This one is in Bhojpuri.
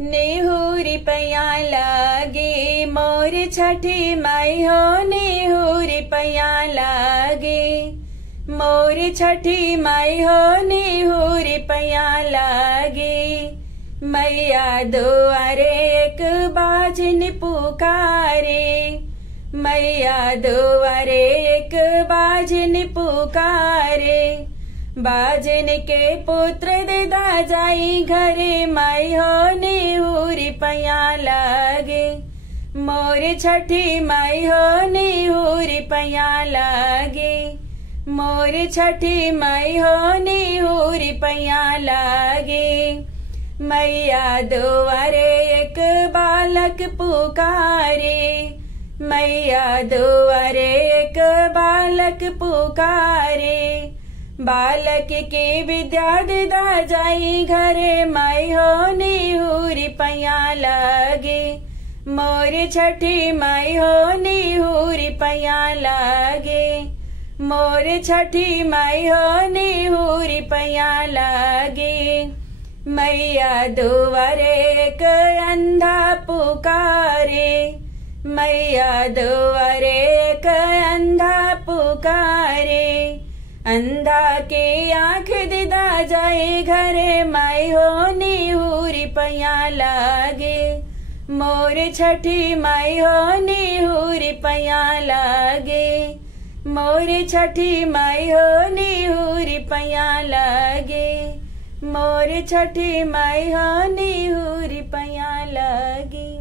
नेहुरी पैया लागे मोर छठी माई हो, नेहुरी पैया लागे मोर छठी माई हो, नेहुरी पैया लागे। मैया दुआरे एक बाजन पुकारे, मैया दुआरे एक बाजन पुकारे। बाजन के पुत्र दिदा जाई घरे, माई हो नेहुरी पैया लागे मोर छठी माई हो, नेहुरी पैया लागे मोर छठी माई हो, नेहुरी पैया लागे। मैया दुआरे एक बालक पुकारे, मैया दुआरे एक बालक पुकारे। बालक के विद्या दिदा जाई घरे, माई हो नेहुरी पैया लागे मोर छठी माई हो, नेहुरी पैया लागे मोर छठी माई हो, नेहुरी पैया लागे। मैया दुआरे एक अंधा पुकारे, मैया दुआरे एक अंधा पुकारे। अंधा के आँख दिदा जाए घरे, माई हो नेहुरी पैया लागे मोर छठी माई हो, नेहुरी पैया लागे मोर छठी माई हो, नेहुरी पैया लागे मोर छठी माई हो, नेहुरी पैया लागे।